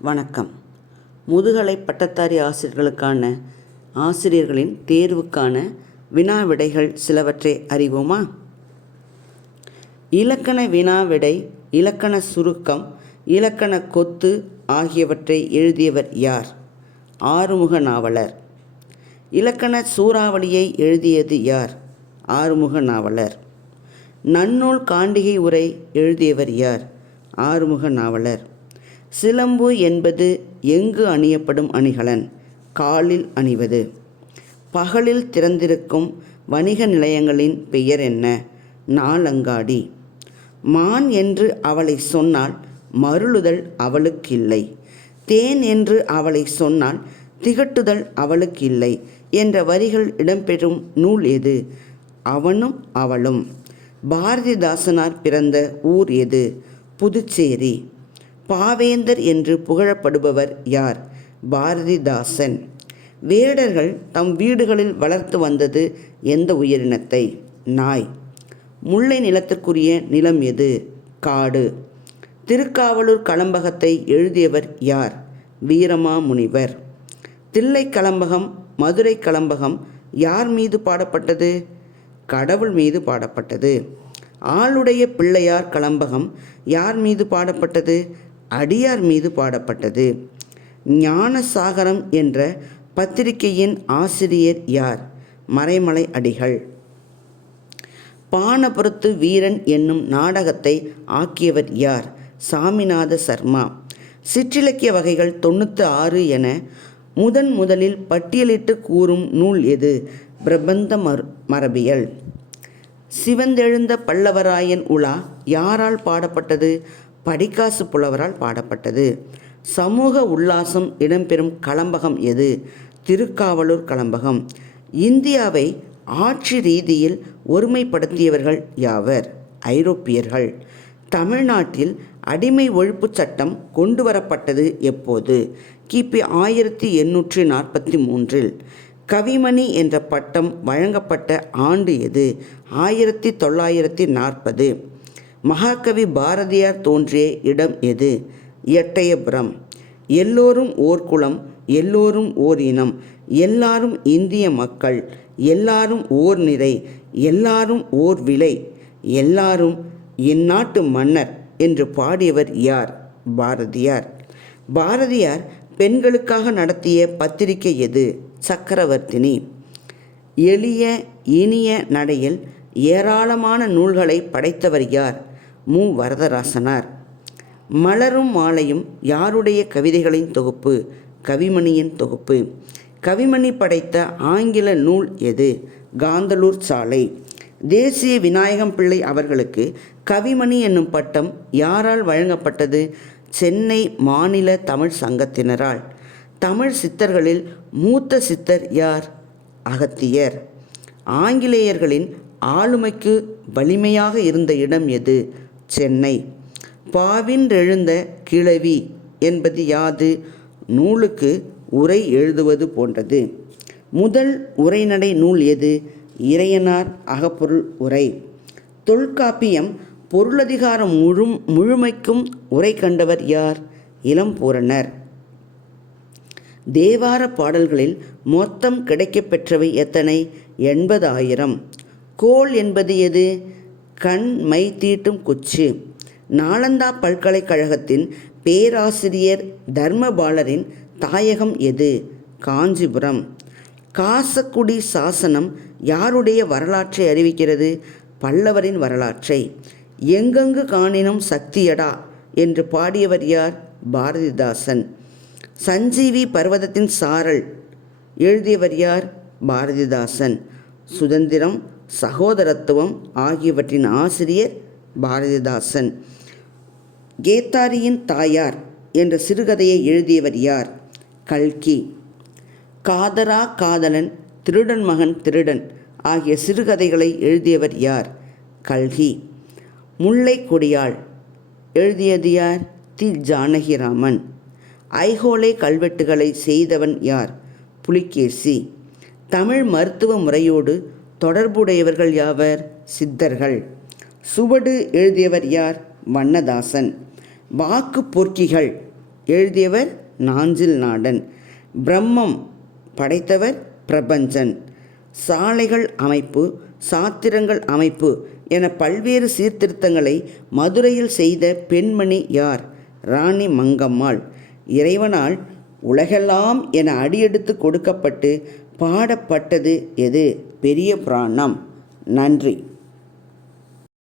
வணக்கம். முதுகலை பட்டதாரி ஆசிரியர்களுக்கான ஆசிரியர்களின் தேர்வுக்கான வினா விடைகள் சிலவற்றை அறிவோமா? இலக்கண வினா விடை இலக்கண சுருக்கம் இலக்கண கொத்து ஆகியவற்றை எழுதியவர் யார்? ஆறுமுக நாவலர். இலக்கண சூறாவளியை எழுதியது யார்? ஆறுமுக நாவலர். நன்னூல் காண்டிகை உரை எழுதியவர் யார்? ஆறுமுக நாவலர். சிலம்பு என்பது எங்கு அணியப்படும் அணிகலன்? காலில் அணிவது. பகலில் திறந்திருக்கும் வணிக நிலையங்களின் பெயர் என்ன? நாலங்காடி மான் என்று அவளை சொன்னால் மருளுதல் அவளுக்கில்லை. தேன் என்று அவளை சொன்னால் திகட்டுதல் அவளுக்கில்லை என்ற வரிகள் இடம்பெறும் நூல் எது? அவனும் அவளும். பாரதிதாசனார் பிறந்த ஊர் எது? புதுச்சேரி. பாவேந்தர் என்று புகழப்படுபவர் யார்? பாரதிதாசன். வேடர்கள் தம் வீடுகளில் வளர்த்து வந்தது எந்த உயிரினத்தை? நாய். முல்லை நிலத்திற்குரிய நிலம் எது? காடு. திருக்காவலூர் கலம்பகத்தை எழுதியவர் யார்? வீரமாமுனிவர் தில்லை கலம்பகம் மதுரை கலம்பகம் யார் மீது பாடப்பட்டது? கடவுள் மீது பாடப்பட்டது. ஆளுடைய பிள்ளையார் கலம்பகம் யார் மீது பாடப்பட்டது? அடியார் மீது பாடப்பட்டது. ஞானசாகரம் என்ற பத்திரிகையின் ஆசிரியர் யார்? மறைமலை அடிகள். பானபுரத்து வீரன் என்னும் நாடகத்தை ஆக்கியவர் யார்? சாமிநாத சர்மா. சிற்றிலக்கிய வகைகள் தொண்ணூற்று ஆறு என முதன் முதலில் பட்டியலிட்டு கூறும் நூல் எது? பிரபந்த மர் மரபியல். சிவந்தெழுந்த பல்லவராயன் உலா யாரால் பாடப்பட்டது? படிக்காசு புலவரால் பாடப்பட்டது. சமூக உல்லாசம் இடம்பெறும் களம்பகம் எது? திருக்காவலூர் களம்பகம் இந்தியாவை ஆட்சி ரீதியில் ஒருமைப்படுத்தியவர்கள் யாவர்? ஐரோப்பியர்கள். தமிழ்நாட்டில் அடிமை ஒழிப்பு சட்டம் கொண்டு வரப்பட்டது எப்போது கிபி ஆயிரத்தி எண்ணூற்றி நாற்பத்தி மூன்றில். கவிமணி என்ற பட்டம் வழங்கப்பட்ட ஆண்டு எது? ஆயிரத்தி தொள்ளாயிரத்தி நாற்பது. மகாகவி பாரதியார் தோன்றிய இடம் எது? எட்டயபுரம். எல்லோரும் ஓர் குலம் எல்லோரும் ஓர் இனம் எல்லாரும் இந்திய மக்கள் எல்லாரும் ஓர் நிறை எல்லாரும் ஓர் விலை எல்லாரும் இந்நாட்டு மன்னர் என்று பாடியவர் யார்? பாரதியார். பாரதியார் பெண்களுக்காக நடத்திய பத்திரிகை எது? சக்கரவர்த்தினி. எளிய இனிய நடையில் ஏராளமான நூல்களை படைத்தவர் யார்? மு. வரதராசனார். மலரும் மாலையும் யாருடைய கவிதைகளின் தொகுப்பு? கவிமணியின் தொகுப்பு. கவிமணி படைத்த ஆங்கில நூல் எது? காந்தலூர் சாலை. தேசிய விநாயகம் பிள்ளை அவர்களுக்கு கவிமணி என்னும் பட்டம் யாரால் வழங்கப்பட்டது? சென்னை மாநில தமிழ் சங்கத்தினரால். தமிழ் சித்தர்களில் மூத்த சித்தர் யார்? அகத்தியர். ஆங்கிலேயர்களின் ஆளுமைக்கு வலிமையாக இருந்த இடம் எது? சென்னை. பாவின்றெழுந்த கிழவி என்பது யாது? நூலுக்கு உரை எழுதுவது போன்றது. முதல் உரைநடை நூல் எது? இறையனார் அகப்பொருள் உரை. தொல்காப்பியம் பொருளதிகாரம் முழு முழுமைக்கும் உரை கண்டவர் யார்? இளம்பூரணர் தேவார பாடல்களில் மொத்தம் கிடைக்கப்பெற்றவை எத்தனை? எண்பதாயிரம். கோல் என்பது எது? கண் மை தீட்டும் குச்சு. நாலந்தா பல்கலைக்கழகத்தின் பேராசிரியர் தர்மபாலரின் தாயகம் எது? காஞ்சிபுரம். காசக்குடி சாசனம் யாருடைய வரலாற்றை அறிவிக்கிறது? பல்லவரின் வரலாற்றை. எங்கெங்கு காணினும் சக்தியடா? என்று பாடியவர் யார்? பாரதிதாசன். சஞ்சீவி பர்வதத்தின் சாரல். எழுதியவர் யார்? பாரதிதாசன். சுதந்திரம் சகோதரத்துவம் ஆகியவற்றின் ஆசிரியர் பாரதிதாசன். கேத்தாரியின் தாயார் என்ற சிறுகதையை எழுதியவர் யார்? கல்கி. காதரா காதலன் திருடன் மகன் திருடன் ஆகிய சிறுகதைகளை எழுதியவர் யார்? கல்கி. முல்லை கொடியாள் எழுதியது யார்? தி. ஜானகிராமன். ஐஹோலை கல்வெட்டுகளை செய்தவன் யார்? புலிகேசி. தமிழ் மருத்துவ முறையோடு தொடர்புடையவர்கள் யாவர்? சித்தர்கள். சுவடு எழுதியவர் யார்? வண்ணதாசன். வாக்கு பொற்கிகள் எழுதியவர் நாஞ்சில் நாடன். பிரம்மம் படைத்தவர் பிரபஞ்சன். சாலைகள் அமைப்பு சாத்திரங்கள் அமைப்பு என பல்வேறு சீர்திருத்தங்களை மதுரையில் செய்த பெண்மணி யார்? ராணி மங்கம்மாள். இறைவனால் உலகெல்லாம் என அடியெடுத்து கொடுக்கப்பட்டு பாடப்பட்டது எது? பெரிய புராணம். நன்றி.